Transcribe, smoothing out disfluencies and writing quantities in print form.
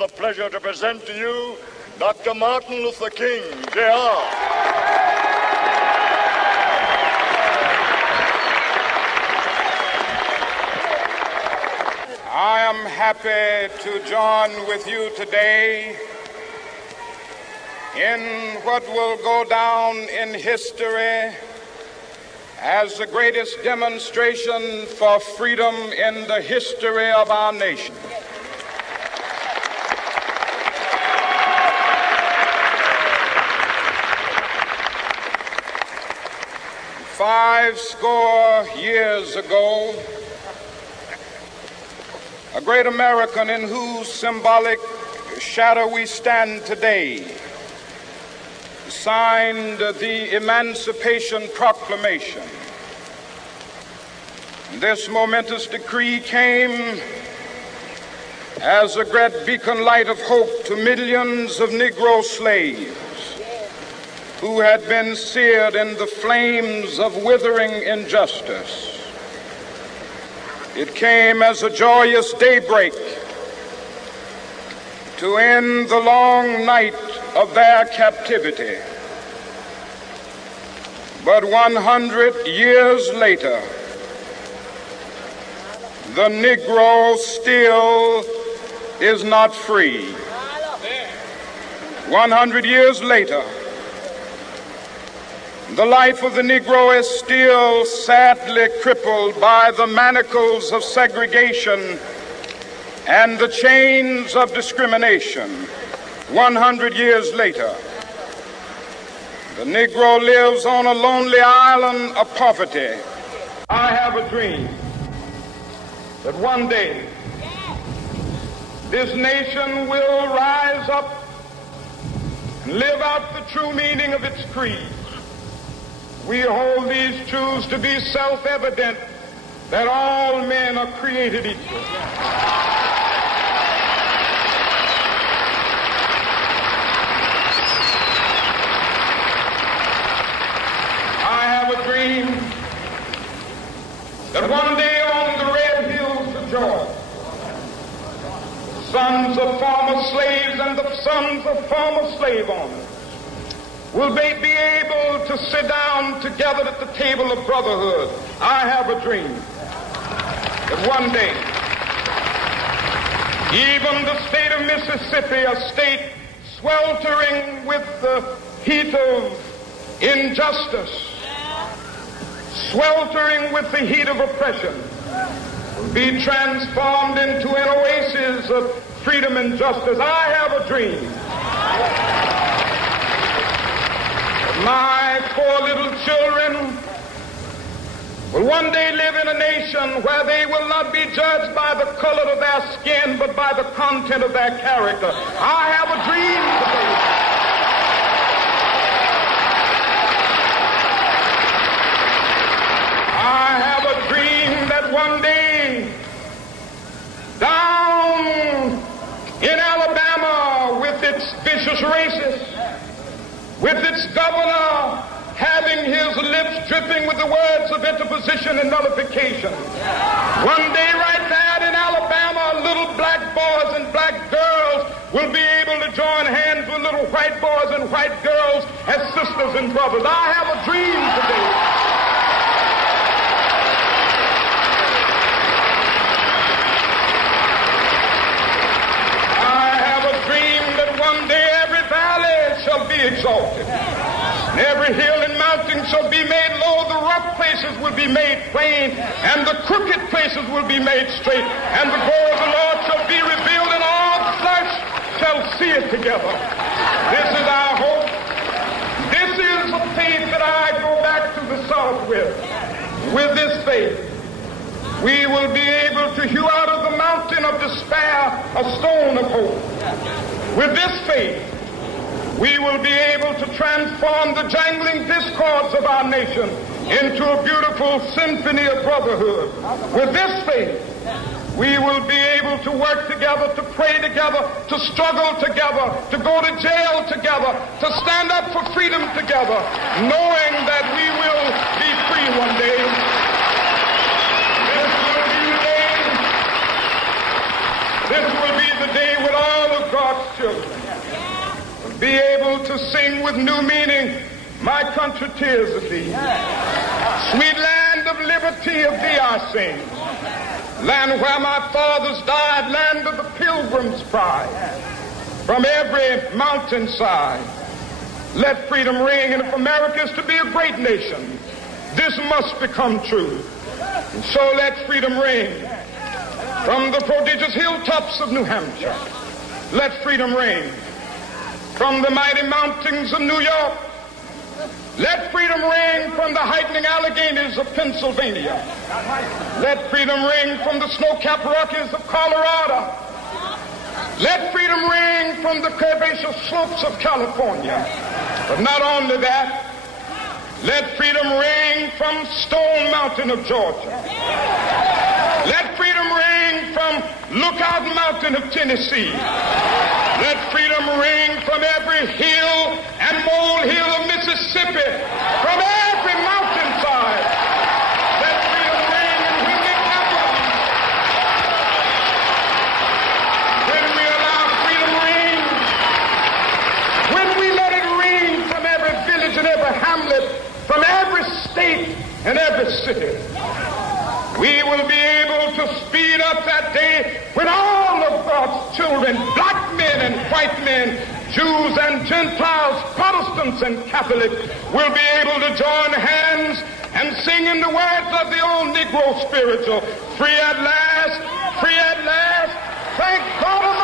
the pleasure to present to you Dr. Martin Luther King, Jr. I am happy to join with you today in what will go down in history as the greatest demonstration for freedom in the history of our nation. Five score years ago, a great American in whose symbolic shadow we stand today signed the Emancipation Proclamation. This momentous decree came as a great beacon light of hope to millions of Negro slaves who had been seared in the flames of withering injustice. It came as a joyous daybreak to end the long night of their captivity. But 100 years later, the Negro still is not free. 100 years later, the life of the Negro is still sadly crippled by the manacles of segregation and the chains of discrimination. 100 years later, the Negro lives on a lonely island of poverty. I have a dream that one day this nation will rise up and live out the true meaning of its creed. We hold these truths to be self-evident, that all men are created equal. I have a dream that one day on the red hills of Georgia, the sons of former slaves and the sons of former slave owners will they be able to sit down together at the table of brotherhood. I have a dream that one day, even the state of Mississippi, a state sweltering with the heat of injustice, sweltering with the heat of oppression, will be transformed into an oasis of freedom and justice. I have a dream. My four little children will one day live in a nation where they will not be judged by the color of their skin, but by the content of their character. I have a dream today. I have a dream that one day, down in Alabama with its vicious racists, with its governor having his lips dripping with the words of interposition and nullification. One day right there in Alabama, little black boys and black girls will be able to join hands with little white boys and white girls as sisters and brothers. I have a dream today. I have a dream that one day every valley shall be exalted, and every hill and mountain shall be made low. The rough places will be made plain, and the crooked places will be made straight, and the glory of the Lord shall be revealed, and all flesh shall see it together. This is our hope. This is the faith that I go back to the South with. With this faith, we will be able to hew out of the mountain of despair a stone of hope. With this faith, we will be able to transform the jangling discords of our nation into a beautiful symphony of brotherhood. With this faith, we will be able to work together, to pray together, to struggle together, to go to jail together, to stand up for freedom together, knowing that we will be free one day. This will be the day when all of God to sing with new meaning, my country, tears of thee. Sweet land of liberty, of thee I sing. Land where my fathers died, land of the pilgrim's pride. From every mountainside, let freedom ring. And if America is to be a great nation, this must become true. And so let freedom ring. From the prodigious hilltops of New Hampshire, let freedom ring. From the mighty mountains of New York, let freedom ring. From the heightening Alleghenies of Pennsylvania, let freedom ring. From the snow-capped Rockies of Colorado, let freedom ring. From the curvaceous slopes of California. But not only that, let freedom ring from Stone Mountain of Georgia. Let freedom ring from Lookout Mountain of Tennessee. Let freedom ring from every hill and molehill of Mississippi, from every mountainside. Let freedom ring, and when it happens, when we allow freedom ring, when we let it ring from every village and every hamlet, from every state and every city, we will be able to speed up that day when all of God's children, black men and white men, Jews and Gentiles, Protestants and Catholics, will be able to join hands and sing in the words of the old Negro spiritual, free at last, thank God